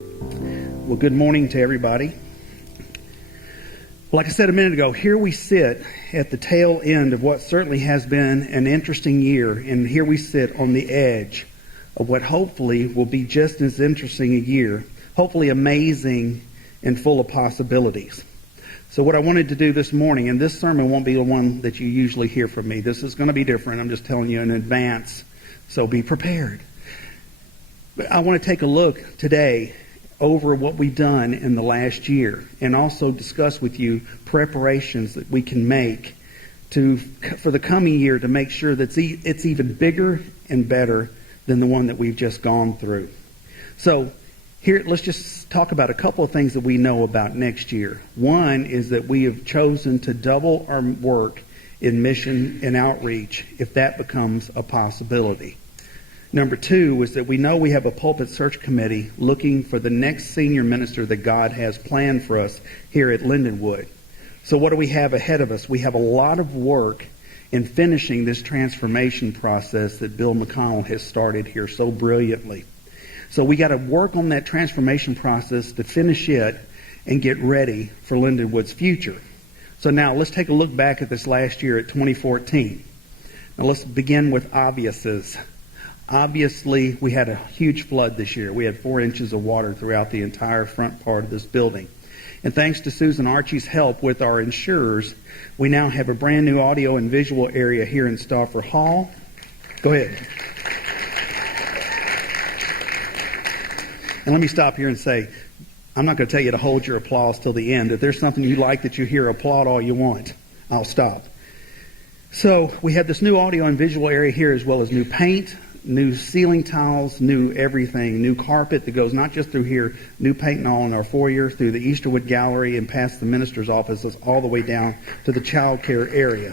Well, good morning to everybody. Like I said a minute ago, here we sit at the tail end of what certainly has been an interesting year, and here we sit on the edge of what hopefully will be just as interesting a year, hopefully amazing and full of possibilities. So what I wanted to do this morning, and this sermon won't be the one that you usually hear from me. This is going to be different. I'm just telling you in advance, so be prepared. But I want to take a look today over what we've done in the last year and also discuss with you preparations that we can make for the coming year to make sure that it's even bigger and better than the one that we've just gone through. So here, let's just talk about a couple of things that we know about next year. One is that we have chosen to double our work in mission and outreach if that becomes a possibility. Number two is that we know we have a pulpit search committee looking for the next senior minister that God has planned for us here at Lindenwood. So what do we have ahead of us? We have a lot of work in finishing this transformation process that Bill McConnell has started here so brilliantly. So we got to work on that transformation process to finish it and get ready for Lindenwood's future. So now let's take a look back at this last year at 2014. Now let's begin with obviouses. Obviously, we had a huge flood this year. We had 4 inches of water throughout the entire front part of this building. And thanks to Susan Archie's help with our insurers, we now have a brand new audio and visual area here in Stauffer Hall. Go ahead. And let me stop here and say, I'm not going to tell you to hold your applause till the end. If there's something you like that you hear, applaud all you want. I'll stop. So we have this new audio and visual area here, as well as new paint, new ceiling tiles, new everything, new carpet that goes not just through here, new paint and all in our foyer, through the Easterwood Gallery and past the minister's offices all the way down to the child care area.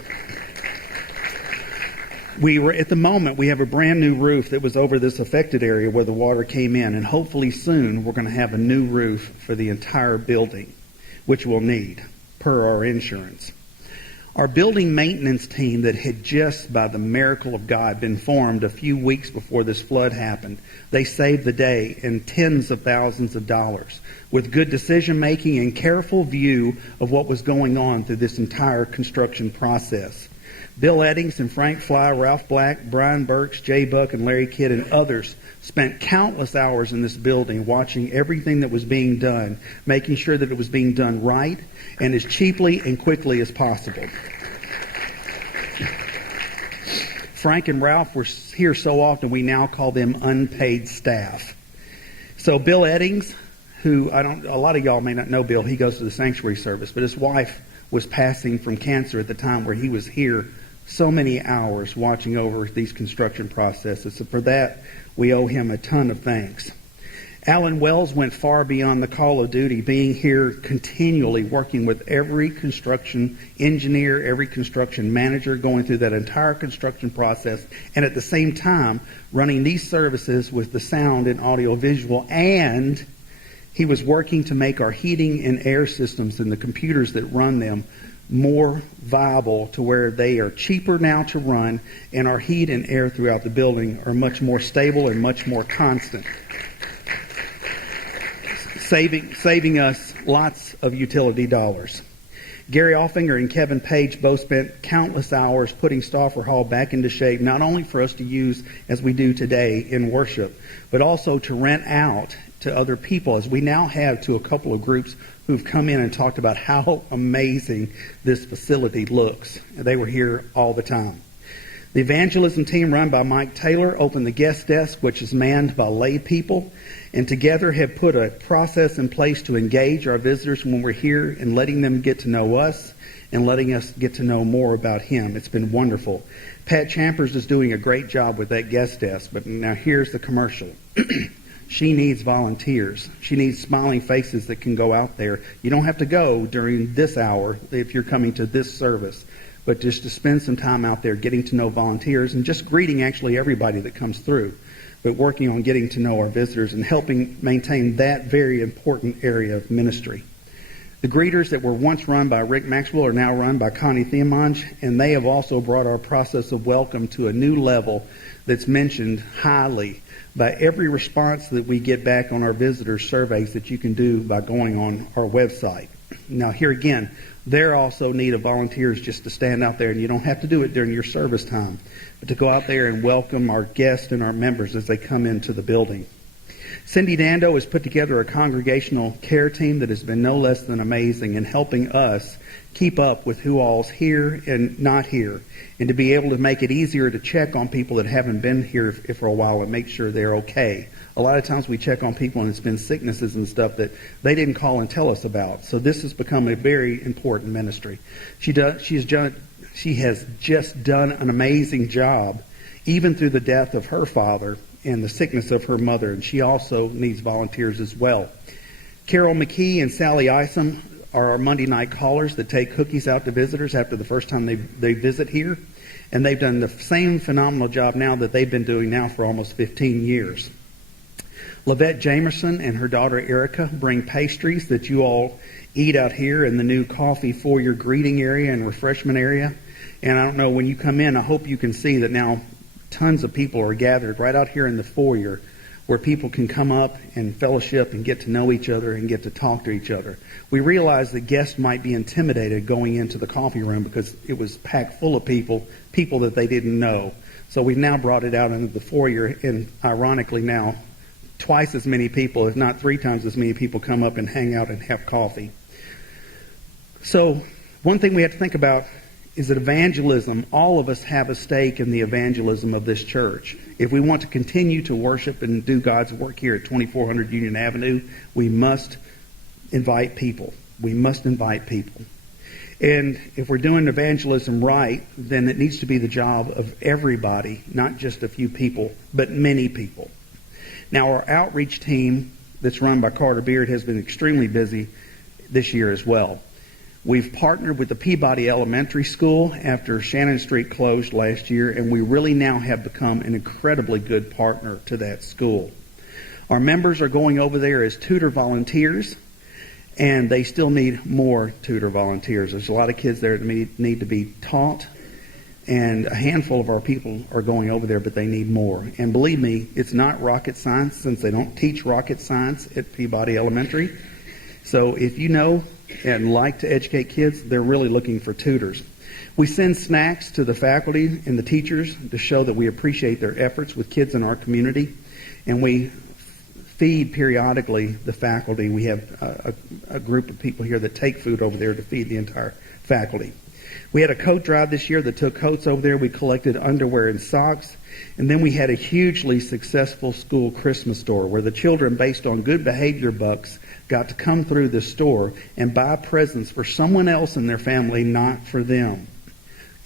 At the moment, we have a brand new roof that was over this affected area where the water came in, and hopefully soon we're going to have a new roof for the entire building, which we'll need per our insurance. Our building maintenance team that had just, by the miracle of God, been formed a few weeks before this flood happened, they saved the day in tens of thousands of dollars with good decision making and careful view of what was going on through this entire construction process. Bill Eddings and Frank Fly, Ralph Black, Brian Burks, Jay Buck, and Larry Kidd and others spent countless hours in this building watching everything that was being done, making sure that it was being done right and as cheaply and quickly as possible. Frank and Ralph were here so often we now call them unpaid staff. So Bill Eddings, who a lot of y'all may not know Bill, he goes to the sanctuary service, but his wife was passing from cancer at the time where he was here so many hours watching over these construction processes. So for that, we owe him a ton of thanks. Alan Wells went far beyond the call of duty, being here continually, working with every construction engineer, every construction manager, going through that entire construction process, and at the same time, running these services with the sound and audio visual, and he was working to make our heating and air systems and the computers that run them more viable to where they are cheaper now to run, and our heat and air throughout the building are much more stable and much more constant. Saving us lots of utility dollars. Gary Alfinger and Kevin Page both spent countless hours putting Stauffer Hall back into shape, not only for us to use as we do today in worship, but also to rent out to other people, as we now have to a couple of groups who've come in and talked about how amazing this facility looks. They were here all the time. The evangelism team run by Mike Taylor opened the guest desk, which is manned by lay people, and together have put a process in place to engage our visitors when we're here and letting them get to know us and letting us get to know more about him. It's been wonderful. Pat Champers is doing a great job with that guest desk, but now here's the commercial. She needs volunteers. She needs smiling faces that can go out there. You don't have to go during this hour if you're coming to this service, but just to spend some time out there getting to know volunteers and just greeting actually everybody that comes through, but working on getting to know our visitors and helping maintain that very important area of ministry. The greeters that were once run by Rick Maxwell are now run by Connie Theomange, and they have also brought our process of welcome to a new level that's mentioned highly by every response that we get back on our visitor surveys that you can do by going on our website. Now, here again, they're also need of volunteers just to stand out there, and you don't have to do it during your service time, but to go out there and welcome our guests and our members as they come into the building. Cindy Dando has put together a congregational care team that has been no less than amazing in helping us keep up with who all's here and not here, and to be able to make it easier to check on people that haven't been here for a while and make sure they're okay. A lot of times we check on people and it's been sicknesses and stuff that they didn't call and tell us about. So this has become a very important ministry. She has just done an amazing job, even through the death of her father and the sickness of her mother, and she also needs volunteers as well. Carol McKee and Sally Isom are our Monday night callers that take cookies out to visitors after the first time they visit here, and they've done the same phenomenal job now that they've been doing now for almost 15 years. Lavette Jamerson and her daughter Erica bring pastries that you all eat out here in the new coffee for your greeting area and refreshment area. And I don't know, when you come in, I hope you can see that now tons of people are gathered right out here in the foyer where people can come up and fellowship and get to know each other and get to talk to each other. We realized that guests might be intimidated going into the coffee room because it was packed full of people that they didn't know. So we've now brought it out into the foyer, and ironically now, twice as many people, if not 3 times as many people, come up and hang out and have coffee. So one thing we have to think about is that evangelism, all of us have a stake in the evangelism of this church. If we want to continue to worship and do God's work here at 2400 Union Avenue, we must invite people. We must invite people. And if we're doing evangelism right, then it needs to be the job of everybody, not just a few people, but many people. Now, our outreach team that's run by Carter Beard has been extremely busy this year as well. We've partnered with the Peabody Elementary School after Shannon Street closed last year, and we really now have become an incredibly good partner to that school. Our members are going over there as tutor volunteers, and they still need more tutor volunteers. There's a lot of kids there that need to be taught, and a handful of our people are going over there, but they need more. And believe me, it's not rocket science, since they don't teach rocket science at Peabody Elementary. So if you know and like to educate kids, they're really looking for tutors. We send snacks to the faculty and the teachers to show that we appreciate their efforts with kids in our community, and we feed periodically the faculty. We have a group of people here that take food over there to feed the entire faculty. We had a coat drive this year that took coats over there. We collected underwear and socks. And then we had a hugely successful school Christmas store where the children, based on good behavior bucks, got to come through the store and buy presents for someone else in their family, not for them.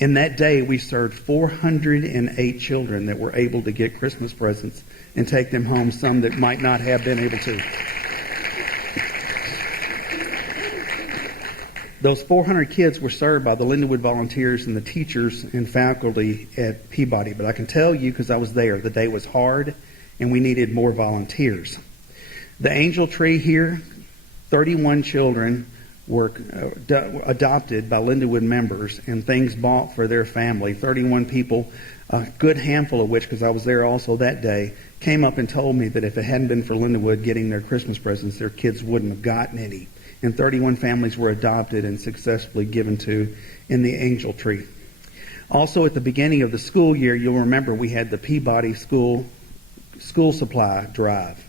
In that day, we served 408 children that were able to get Christmas presents and take them home, some that might not have been able to. Those 400 kids were served by the Lindenwood volunteers and the teachers and faculty at Peabody. But I can tell you, because I was there, the day was hard and we needed more volunteers. The Angel Tree here, 31 children were adopted by Lindenwood members and things bought for their family. 31 people, a good handful of which, because I was there also that day, came up and told me that if it hadn't been for Lindenwood getting their Christmas presents, their kids wouldn't have gotten any. And 31 families were adopted and successfully given to in the Angel Tree. Also, at the beginning of the school year, you'll remember we had the Peabody School Supply Drive.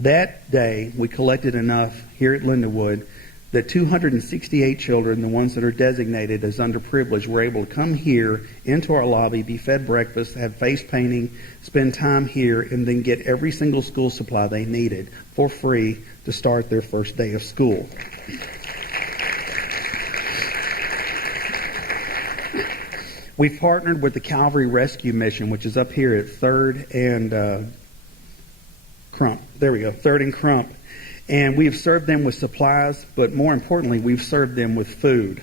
That day, we collected enough here at Lindenwood that 268 children, the ones that are designated as underprivileged, were able to come here into our lobby, be fed breakfast, have face painting, spend time here, and then get every single school supply they needed for free to start their first day of school. We've partnered with the Calvary Rescue Mission, which is up here at 3rd and Crump. There we go, 3rd and Crump. And we've served them with supplies, but more importantly, we've served them with food.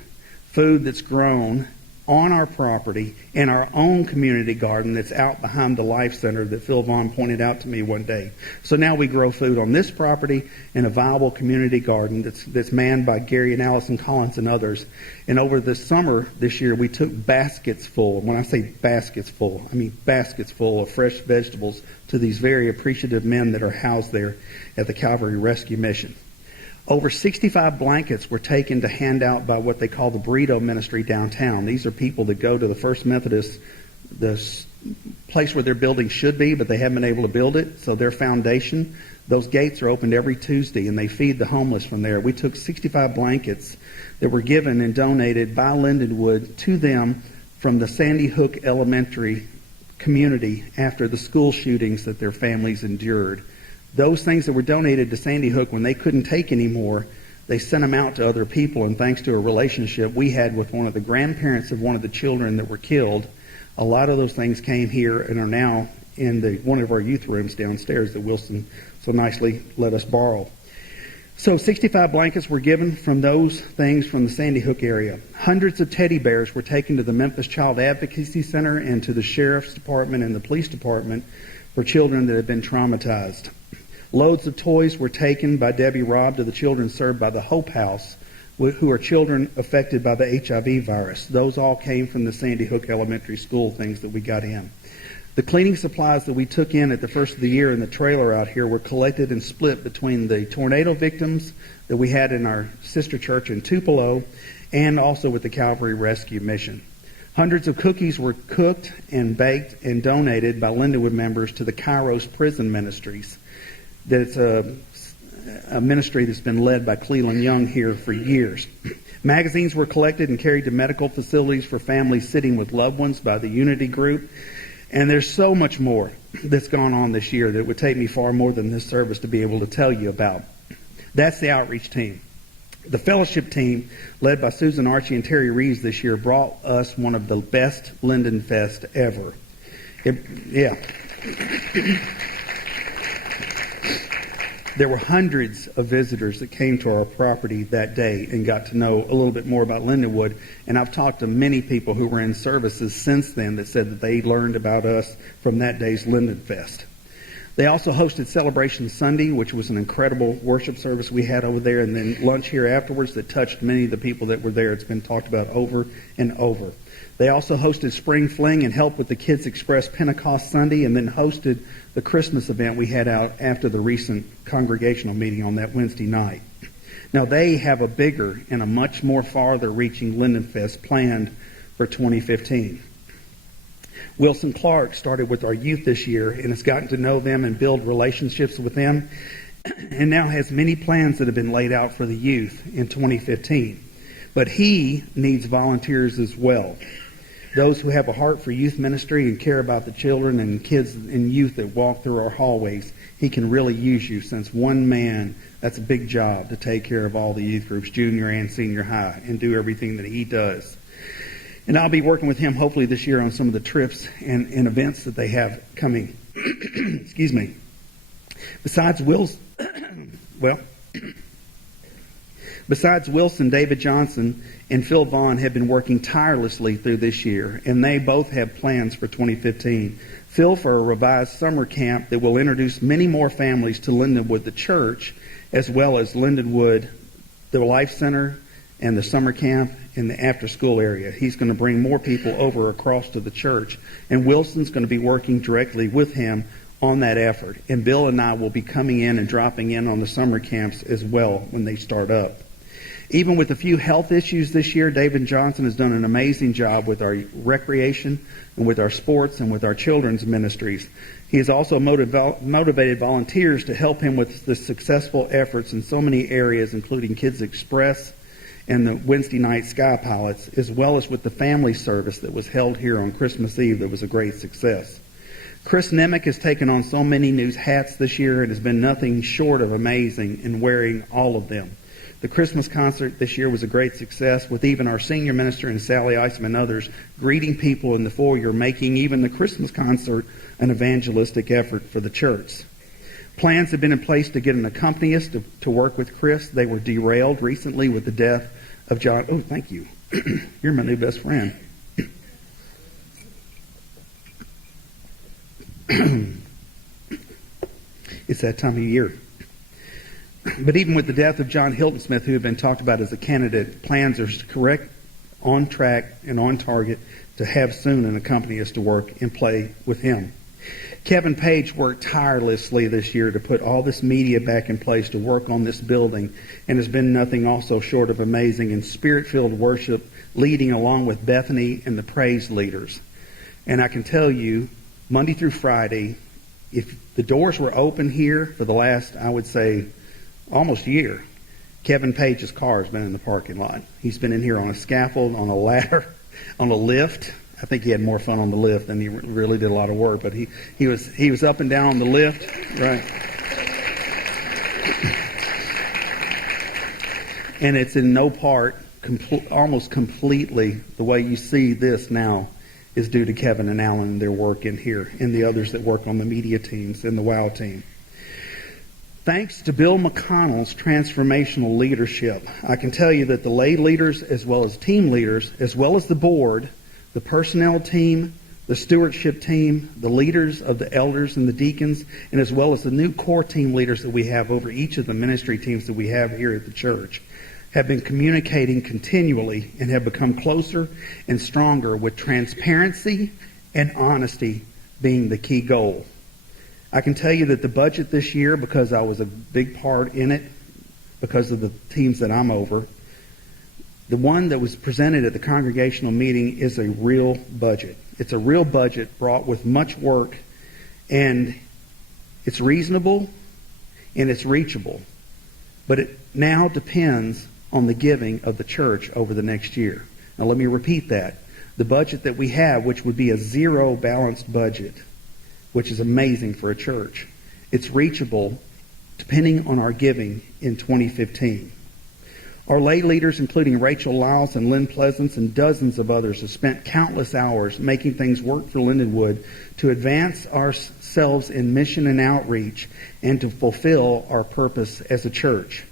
Food that's grown on our property in our own community garden that's out behind the Life Center that Phil Vaughn pointed out to me one day. So now we grow food on this property in a viable community garden that's manned by Gary and Allison Collins and others. And over the summer this year, we took baskets full. And when I say baskets full, I mean baskets full of fresh vegetables to these very appreciative men that are housed there at the Calvary Rescue Mission. Over 65 blankets were taken to hand out by what they call the Burrito Ministry downtown. These are people that go to the First Methodist, the place where their building should be, but they haven't been able to build it. So their foundation, those gates are opened every Tuesday, and they feed the homeless from there. We took 65 blankets that were given and donated by Lindenwood to them from the Sandy Hook Elementary community after the school shootings that their families endured. Those things that were donated to Sandy Hook, when they couldn't take anymore, they sent them out to other people, and thanks to a relationship we had with one of the grandparents of one of the children that were killed, a lot of those things came here and are now in one of our youth rooms downstairs that Wilson so nicely let us borrow. So 65 blankets were given from those things from the Sandy Hook area. Hundreds of teddy bears were taken to the Memphis Child Advocacy Center and to the Sheriff's Department and the Police Department for children that had been traumatized. Loads of toys were taken by Debbie Robb to the children served by the Hope House, who are children affected by the HIV virus. Those all came from the Sandy Hook Elementary School things that we got in. The cleaning supplies that we took in at the first of the year in the trailer out here were collected and split between the tornado victims that we had in our sister church in Tupelo and also with the Calvary Rescue Mission. Hundreds of cookies were cooked and baked and donated by Lindenwood members to the Kairos Prison Ministries. That's a ministry that's been led by Cleland Young here for years. Magazines were collected and carried to medical facilities for families sitting with loved ones by the Unity Group. And there's so much more that's gone on this year that it would take me far more than this service to be able to tell you about. That's the outreach team. The fellowship team, led by Susan Archie and Terry Reeves this year, brought us one of the best Linden Fest ever. There were hundreds of visitors that came to our property that day and got to know a little bit more about Lindenwood. And I've talked to many people who were in services since then that said that they learned about us from that day's Linden Fest. They also hosted Celebration Sunday, which was an incredible worship service we had over there, and then lunch here afterwards that touched many of the people that were there. It's been talked about over and over. They also hosted Spring Fling and helped with the Kids Express Pentecost Sunday, and then hosted the Christmas event we had out after the recent congregational meeting on that Wednesday night. Now they have a bigger and a much more farther-reaching Linden Fest planned for 2015. Wilson Clark started with our youth this year and has gotten to know them and build relationships with them, and now has many plans that have been laid out for the youth in 2015. But he needs volunteers as well. Those who have a heart for youth ministry and care about the children and kids and youth that walk through our hallways. He can really use you, since one man, that's a big job to take care of all the youth groups, junior and senior high, and do everything that he does. And I'll be working with him hopefully this year on some of the trips and events that they have coming. Excuse me. Besides Wilson, David Johnson and Phil Vaughn have been working tirelessly through this year, and they both have plans for 2015. Phil for a revised summer camp that will introduce many more families to Lindenwood, the church, as well as Lindenwood, the Life Center, and the summer camp in the after-school area. He's going to bring more people over across to the church, and Wilson's going to be working directly with him on that effort. And Bill and I will be coming in and dropping in on the summer camps as well when they start up. Even with a few health issues this year, David Johnson has done an amazing job with our recreation and with our sports and with our children's ministries. He has also motivated volunteers to help him with the successful efforts in so many areas, including Kids Express and the Wednesday night Sky Pilots, as well as with the family service that was held here on Christmas Eve that was a great success. Chris Nemec has taken on so many new hats this year and has been nothing short of amazing in wearing all of them. The Christmas concert this year was a great success, with even our senior minister and Sally Isom and others greeting people in the foyer, making even the Christmas concert an evangelistic effort for the church. Plans have been in place to get an accompanist to work with Chris. They were derailed recently with the death of John. Oh, thank you. You're my new best friend. It's that time of year. But even with the death of John Hilton Smith, who had been talked about as a candidate, plans are correct, on track, and on target to have soon an accompanist to work and play with him. Kevin Page worked tirelessly this year to put all this media back in place to work on this building, and has been nothing also short of amazing in spirit-filled worship, leading along with Bethany and the praise leaders. And I can tell you, Monday through Friday, if the doors were open here for the last, I would say, almost year, Kevin Page's car has been in the parking lot. He's been in here on a scaffold, on a ladder, on a lift. I think he had more fun on the lift than he really did a lot of work, but he was up and down on the lift, right? And it's in no part, almost completely, the way you see this now is due to Kevin and Alan and their work in here, and the others that work on the media teams and the WOW team. Thanks to Bill McConnell's transformational leadership, I can tell you that the lay leaders, as well as team leaders, as well as the board, the personnel team, the stewardship team, the leaders of the elders and the deacons, and as well as the new core team leaders that we have over each of the ministry teams that we have here at the church, have been communicating continually and have become closer and stronger, with transparency and honesty being the key goal. I can tell you that the budget this year, because I was a big part in it, because of the teams that I'm over, the one that was presented at the congregational meeting is a real budget. It's a real budget brought with much work, and it's reasonable and it's reachable. But it now depends on the giving of the church over the next year. Now let me repeat that. The budget that we have, which would be a zero balanced budget, which is amazing for a church, it's reachable depending on our giving in 2015. Our lay leaders, including Rachel Lyles and Lynn Pleasance and dozens of others, have spent countless hours making things work for Lindenwood to advance ourselves in mission and outreach and to fulfill our purpose as a church.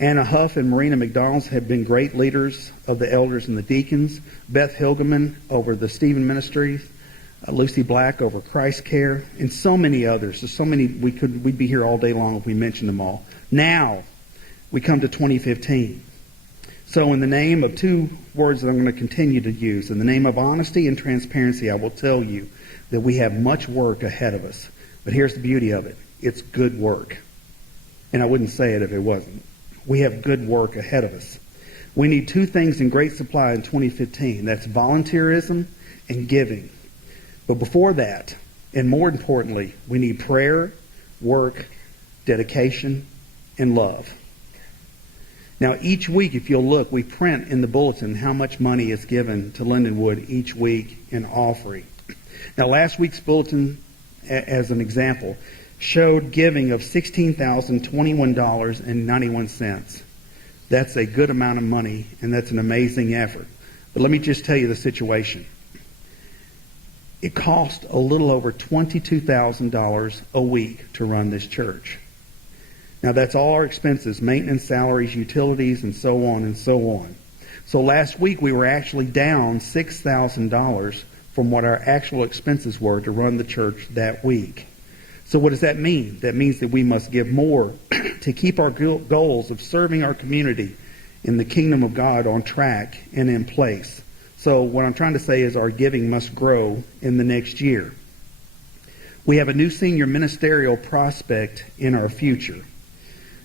Anna Huff and Marina McDonald have been great leaders of the elders and the deacons. Beth Hilgeman over the Stephen Ministries, Lucy Black over Christ Care, and so many others. There's so many, we'd be here all day long if we mentioned them all. Now, we come to 2015. So in the name of two words that I'm going to continue to use, in the name of honesty and transparency, I will tell you that we have much work ahead of us. But here's the beauty of it. It's good work. And I wouldn't say it if it wasn't. We have good work ahead of us. We need two things in great supply in 2015. That's volunteerism and giving. But before that, and more importantly, we need prayer, work, dedication, and love. Now, each week, if you'll look, we print in the bulletin how much money is given to Lindenwood each week in offering. Now, last week's bulletin, as an example, showed giving of $16,021.91. That's a good amount of money, and that's an amazing effort. But let me just tell you the situation. It cost a little over $22,000 a week to run this church. Now, that's all our expenses, maintenance, salaries, utilities, and so on and so on. So last week, we were actually down $6,000 from what our actual expenses were to run the church that week. So what does that mean? That means that we must give more to keep our goals of serving our community in the kingdom of God on track and in place. So what I'm trying to say is our giving must grow in the next year. We have a new senior ministerial prospect in our future.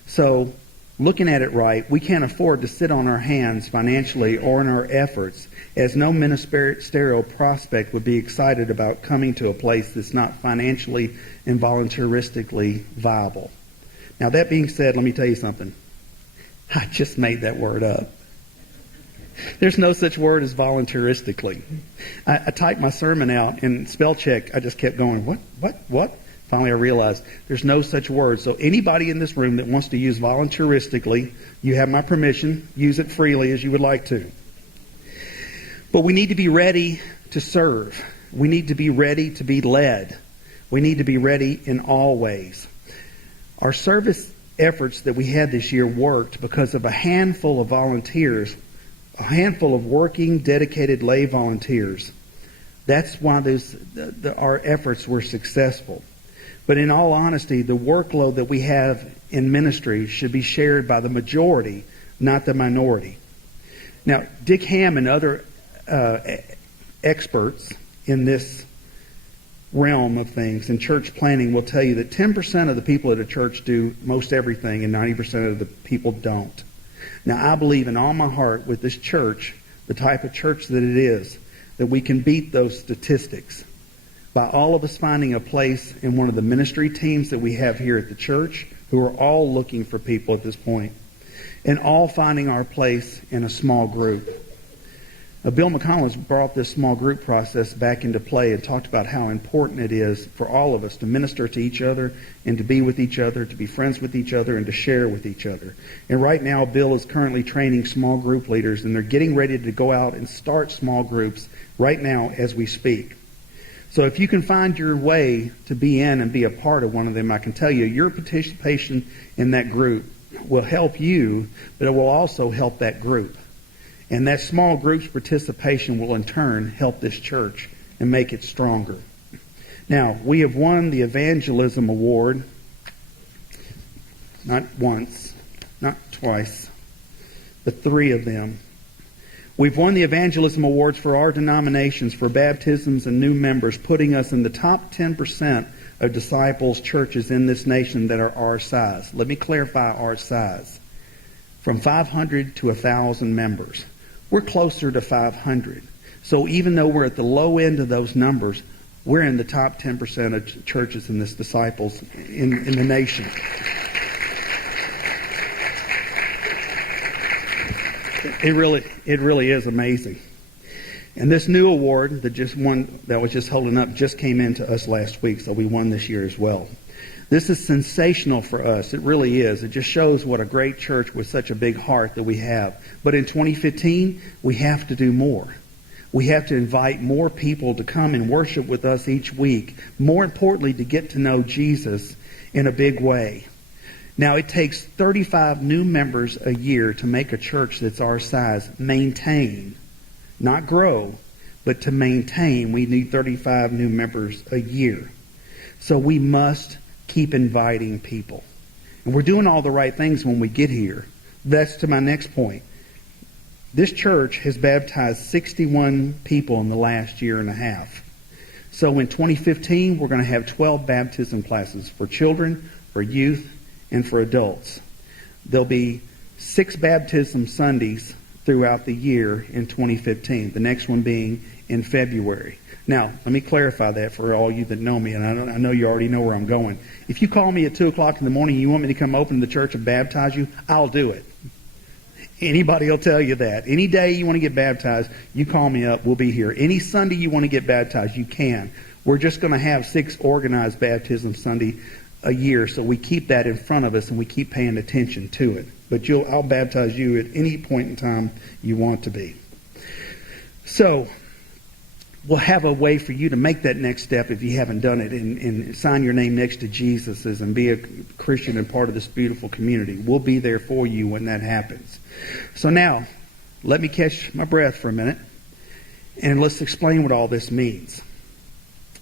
So looking at it right, we can't afford to sit on our hands financially or in our efforts, as no ministerial prospect would be excited about coming to a place that's not financially and voluntaristically viable. Now, that being said, let me tell you something. I just made that word up. There's no such word as voluntaristically. I typed my sermon out, and spell check, I just kept going, what? Finally, I realized there's no such word. So anybody in this room that wants to use voluntaristically, you have my permission. Use it freely as you would like to. But we need to be ready to serve. We need to be ready to be led. We need to be ready in all ways. Our service efforts that we had this year worked because of a handful of volunteers, a handful of working, dedicated lay volunteers That's why our efforts were successful. But in all honesty, the workload that we have in ministry should be shared by the majority, not the minority. Now, Dick Ham and other experts in this realm of things in church planning will tell you that 10% of the people at a church do most everything and 90% of the people don't. Now, I believe in all my heart with this church, the type of church that it is, that we can beat those statistics by all of us finding a place in one of the ministry teams that we have here at the church, who are all looking for people at this point, and all finding our place in a small group. Bill McCollins brought this small group process back into play and talked about how important it is for all of us to minister to each other and to be with each other, to be friends with each other, and to share with each other. And right now, Bill is currently training small group leaders, and they're getting ready to go out and start small groups right now as we speak. So if you can find your way to be in and be a part of one of them, I can tell you your participation in that group will help you, but it will also help that group. And that small group's participation will in turn help this church and make it stronger. Now, we have won the Evangelism Award, not once, not twice, but 3 of them. We've won the Evangelism Awards for our denominations for baptisms and new members, putting us in the top 10% of disciples' churches in this nation that are our size. Let me clarify our size. From 500 to 1,000 members. We're closer to 500. So even though we're at the low end of those numbers, we're in the top 10% of churches in this disciples in the nation. It really is amazing. And this new award that was just holding up just came in to us last week, so we won this year as well. This is sensational for us. It really is. It just shows what a great church with such a big heart that we have. But in 2015, we have to do more. We have to invite more people to come and worship with us each week. More importantly, to get to know Jesus in a big way. Now, it takes 35 new members a year to make a church that's our size maintain, not grow, but to maintain. We need 35 new members a year. So we must keep inviting people. And we're doing all the right things when we get here. That's to my next point. This church has baptized 61 people in the last year and a half. So in 2015, we're going to have 12 baptism classes for children, for youth, and for adults. There'll be 6 baptism Sundays throughout the year in 2015, the next one being in February. Now, let me clarify that for all you that know me, and I know you already know where I'm going. If you call me at 2 o'clock in the morning and you want me to come open the church and baptize you, I'll do it. Anybody will tell you that. Any day you want to get baptized, you call me up, we'll be here. Any Sunday you want to get baptized, you can. We're just going to have 6 organized baptism Sunday a year, so we keep that in front of us and we keep paying attention to it. But I'll baptize you at any point in time you want to be. So, we'll have a way for you to make that next step if you haven't done it and sign your name next to Jesus's and be a Christian and part of this beautiful community. We'll be there for you when that happens. So now, let me catch my breath for a minute and let's explain what all this means.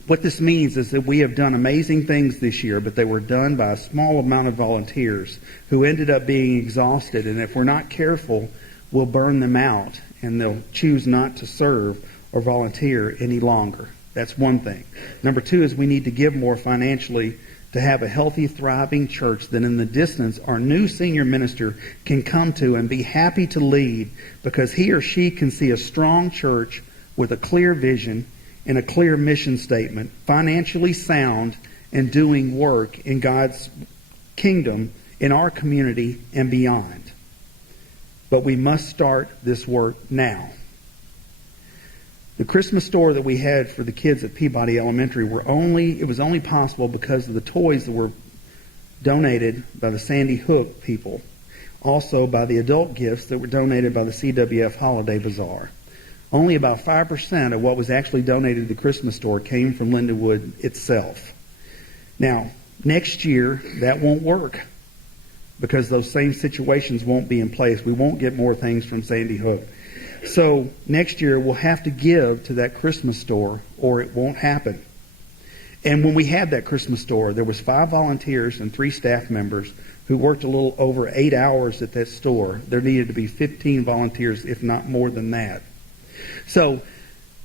What this means is that we have done amazing things this year, but they were done by a small amount of volunteers who ended up being exhausted, and if we're not careful, we'll burn them out and they'll choose not to serve or volunteer any longer. That's one thing. Number 2 is we need to give more financially to have a healthy, thriving church that in the distance our new senior minister can come to and be happy to lead because he or she can see a strong church with a clear vision and a clear mission statement, financially sound, and doing work in God's kingdom, in our community, and beyond. But we must start this work now. The Christmas store that we had for the kids at Peabody Elementary it was only possible because of the toys that were donated by the Sandy Hook people. Also by the adult gifts that were donated by the CWF Holiday Bazaar. Only about 5% of what was actually donated to the Christmas store came from Lindenwood itself. Now, next year, that won't work because those same situations won't be in place. We won't get more things from Sandy Hook. So next year we'll have to give to that Christmas store or it won't happen. And when we had that Christmas store, there was 5 volunteers and 3 staff members who worked a little over 8 hours at that store. There needed to be 15 volunteers, if not more than that. So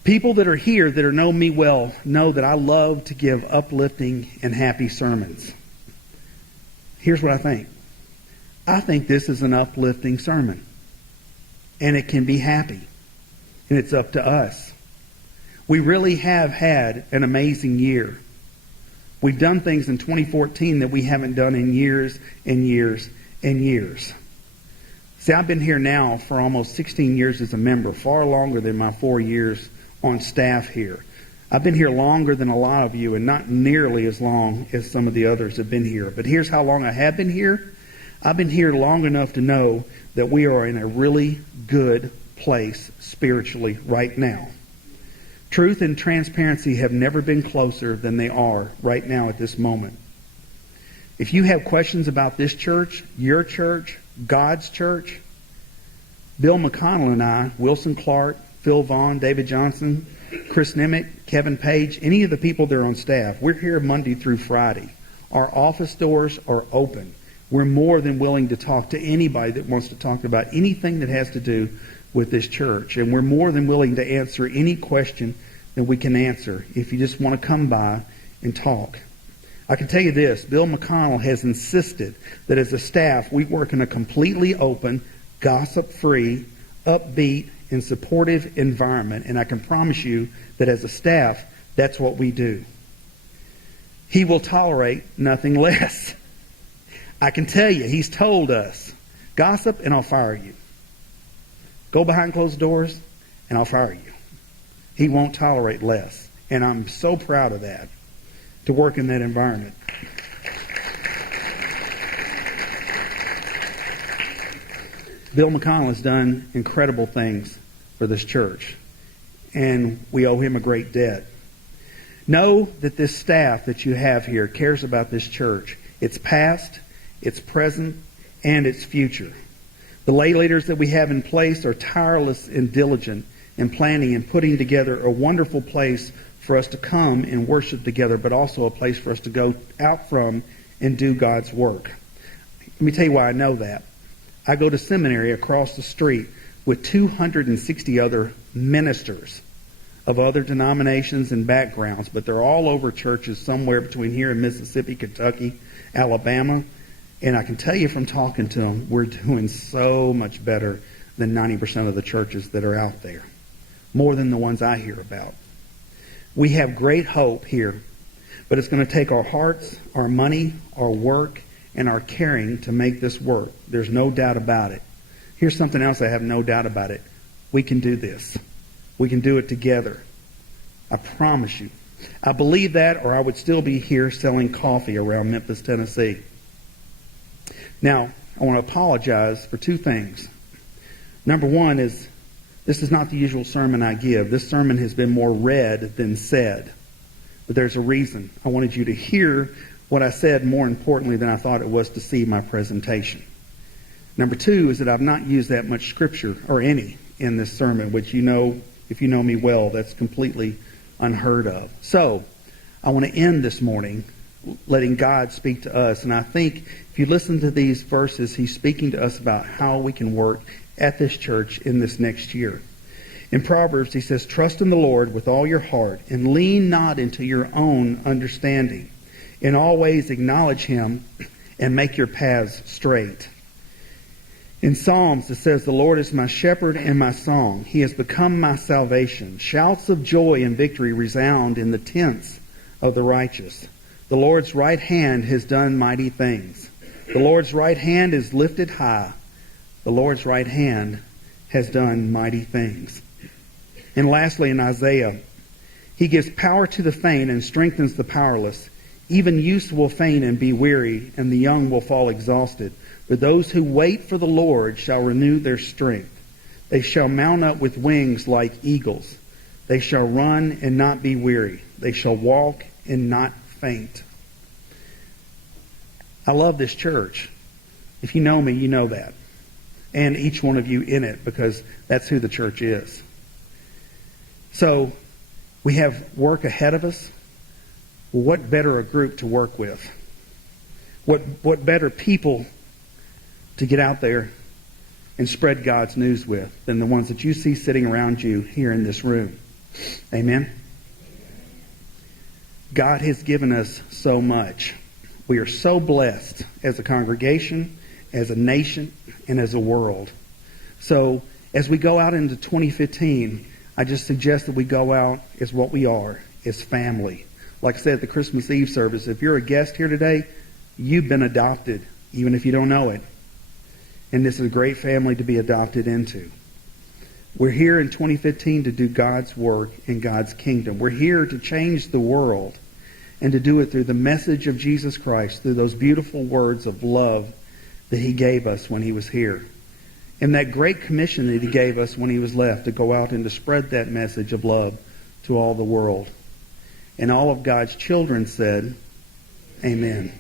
people that are here that know me well know that I love to give uplifting and happy sermons. Here's what I think. I think this is an uplifting sermon. And it can be happy. And it's up to us. We really have had an amazing year. We've done things in 2014 that we haven't done in years and years and years. See, I've been here now for almost 16 years as a member, far longer than my 4 years on staff here. I've been here longer than a lot of you and not nearly as long as some of the others have been here. But here's how long I have been here. I've been here long enough to know that we are in a really good place spiritually right now. Truth and transparency have never been closer than they are right now at this moment. If you have questions about this church, your church, God's church, Bill McConnell and I, Wilson Clark, Phil Vaughn, David Johnson, Chris Nemec, Kevin Page, any of the people that are on staff, we're here Monday through Friday. Our office doors are open. We're more than willing to talk to anybody that wants to talk about anything that has to do with this church. And we're more than willing to answer any question that we can answer if you just want to come by and talk. I can tell you this, Bill McConnell has insisted that as a staff we work in a completely open, gossip-free, upbeat, and supportive environment. And I can promise you that as a staff, that's what we do. He will tolerate nothing less. I can tell you, he's told us, gossip and I'll fire you. Go behind closed doors and I'll fire you. He won't tolerate less. And I'm so proud of that, to work in that environment. Bill McConnell has done incredible things for this church, and we owe him a great debt. Know that this staff that you have here cares about this church, its past, its present, and its future. The lay leaders that we have in place are tireless and diligent in planning and putting together a wonderful place for us to come and worship together, but also a place for us to go out from and do God's work. Let me tell you why I know that. I go to seminary across the street with 260 other ministers of other denominations and backgrounds, but they're all over churches somewhere between here and Mississippi, Kentucky, Alabama. And I can tell you from talking to them, we're doing so much better than 90% of the churches that are out there. More than the ones I hear about. We have great hope here, but it's going to take our hearts, our money, our work, and our caring to make this work. There's no doubt about it. Here's something else I have no doubt about it. We can do this. We can do it together. I promise you. I believe that, or I would still be here selling coffee around Memphis, Tennessee. Now, I want to apologize for 2 things. Number one is, this is not the usual sermon I give. This sermon has been more read than said. But there's a reason. I wanted you to hear what I said more importantly than I thought it was to see my presentation. Number 2 is that I've not used that much scripture, or any, in this sermon, which you know, if you know me well, that's completely unheard of. So, I want to end this morning letting God speak to us. And I think if you listen to these verses, He's speaking to us about how we can work at this church in this next year. In Proverbs, He says, trust in the Lord with all your heart and lean not into your own understanding. In all ways acknowledge Him and make your paths straight. In Psalms, it says, the Lord is my shepherd and my song. He has become my salvation. Shouts of joy and victory resound in the tents of the righteous. The Lord's right hand has done mighty things. The Lord's right hand is lifted high. The Lord's right hand has done mighty things. And lastly, in Isaiah, He gives power to the faint and strengthens the powerless. Even youths will faint and be weary, and the young will fall exhausted. But those who wait for the Lord shall renew their strength. They shall mount up with wings like eagles. They shall run and not be weary. They shall walk and not faint. I love this church. If you know me, you know that. and each one of you in it, because that's who the church is. So we have work ahead of us. Well, what better a group to work with? What better people to get out there and spread God's news with than the ones that you see sitting around you here in this room? Amen? God has given us so much. We are so blessed as a congregation, as a nation, and as a world. So as we go out into 2015, I just suggest that we go out as what we are, as family. Like I said at the Christmas Eve service, if you're a guest here today, you've been adopted, even if you don't know it. And this is a great family to be adopted into. We're here in 2015 to do God's work in God's kingdom. We're here to change the world and to do it through the message of Jesus Christ, through those beautiful words of love that He gave us when He was here. And that great commission that He gave us when He was left, to go out and to spread that message of love to all the world. And all of God's children said, Amen.